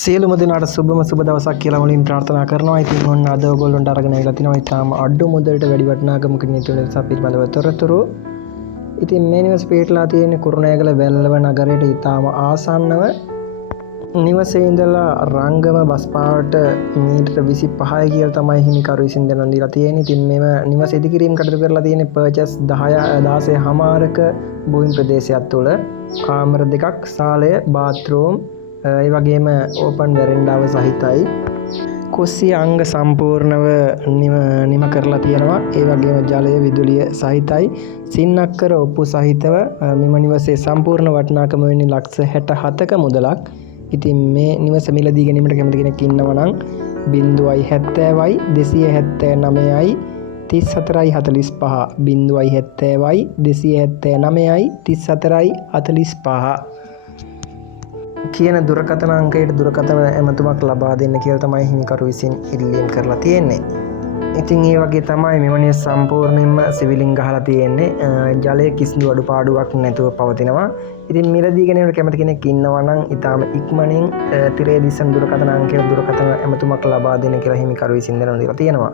සියලුම දෙනාට සුබම සුබ දවසක් කියලා මුලින් ප්‍රාර්ථනා කරනවා. ඉතින් ඔන්න අද ඔයගොල්ලන්ට අරගෙන ඇවිල්ලා තිනවා ඊටාම අඩු මුදලට වැඩි වටිනාකමක නියුතු නිසා පිළිබඳව තොරතුරු. ඉතින් මේ නිවස පිටලා තියෙන්නේ කුරුණෑගල වැල්ලව නගරයට ඊටාම ආසන්නව. නිවසේ ඉඳලා රංගම බස් පාවට මීටර 25යි කියලා තමයි හිමිකරු විසින් දෙනන් දීලා තියෙන්නේ. ඉතින් මේව නිවස ඉදිකිරීම කටයුතු කරලා තියෙන්නේ පර්චස් 16 හමාරක භූමි ප්‍රදේශයක් තුළ කාමර දෙකක්, සාලය, බාත්රූම්, ඒ වගේම ඕපන් වෙරෙන්ඩාව සහිතයි. කුස්සිය අංග සම්පූර්ණව නිම කරලා තියෙනවා. ඒ වගේම ජලය විදුලිය සහිතයි. සින්නක්කර ඔප්පු සහිතව මෙම නිවසේ සම්පූර්ණ වටිනාකම වෙන්නේ ලක්ෂ 67ක මුදලක්. ඉතින් මේ නිවස මිලදී ගැනීමට කැමති කෙනෙක් ඉන්නවා නම් 070යි 279යි 3445 070යි 279යි 3445 කියන දුරකථන අංකයට දුරකථන ඇමතුමක් ලබා දෙන්න කියලා තමයි හිමිකරු විසින් ඉල්ලීම් කරලා තියෙන්නේ. ඉතින් ඒ වගේ තමයි මෙම නිවස සම්පූර්ණයෙන්ම සිවිලින් ගහලා තියෙන්නේ. ජලයේ කිසිදු අඩුපාඩුවක් නැතුව පවතිනවා. ඉතින් මිලදී ගැනීමට කැමති කෙනෙක් ඉන්නවා නම් ඊටාම ඉක්මනින් තිරේ දිස්සන දුරකථන අංකයට දුරකථන ඇමතුමක් ලබා දෙන්න කියලා හිමිකරු විසින් දෙනවා තියෙනවා.